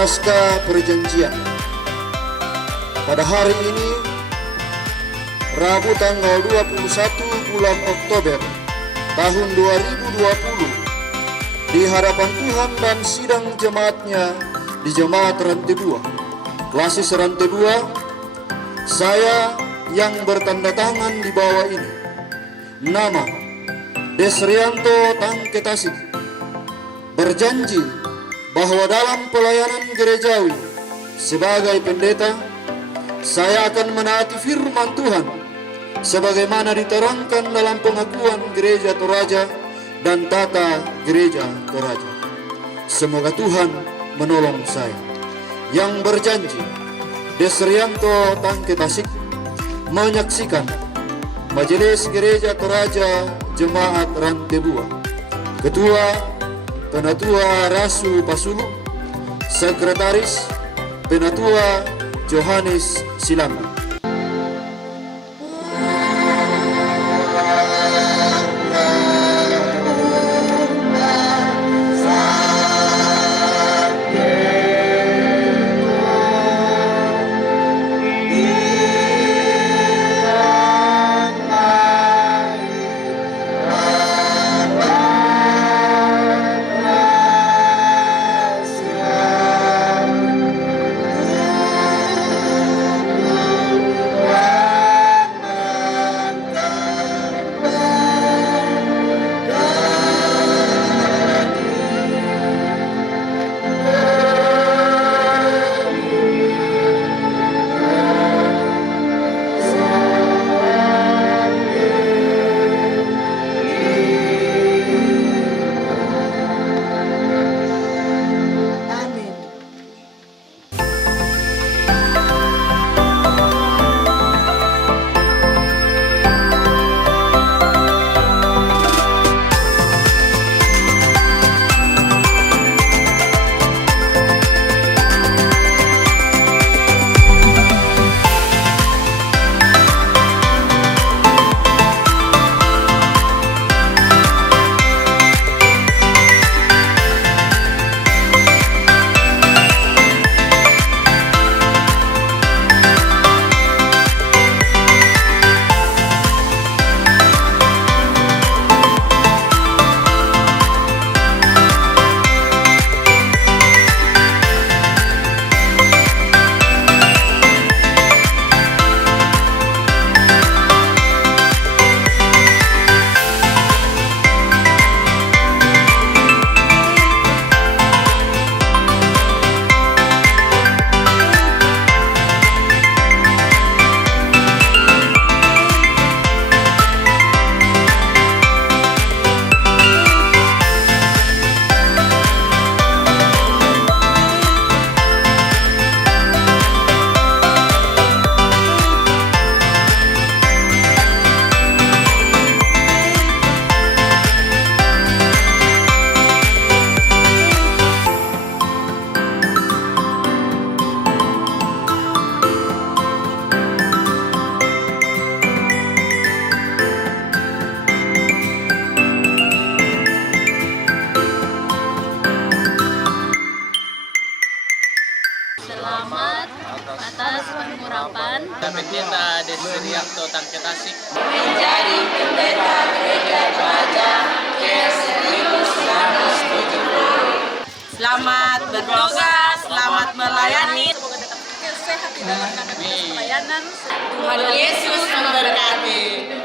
Naskah Perjanjian. Pada hari ini, Rabu tanggal 21 bulan Oktober tahun 2020, di hadapan Tuhan dan sidang jemaatnya di Jemaat Rantai Buah, Klasis Rantai Buah, saya yang bertanda tangan di bawah ini, nama Desrianto Tangketasik, berjanji bahwa dalam pelayanan gerejawi sebagai pendeta, saya akan menaati firman Tuhan sebagaimana diterangkan dalam pengakuan Gereja Toraja dan Tata Gereja Toraja. Semoga Tuhan menolong saya. Yang berjanji, Desrianto Tangketasik, menyaksikan Majelis Gereja Toraja Jemaat Rantai Buah, Ketua Penatua Rasu Pasulu, Sekretaris Penatua Johannes Silambi. Selamat atas pengurapan Pendeta Desrianto Tangketasik menjadi pendeta Gereja Toraja ke-1970. Selamat bertugas, selamat melayani. Semoga tetap sehat di dalam pelayanan. Tuhan Yesus memberkati.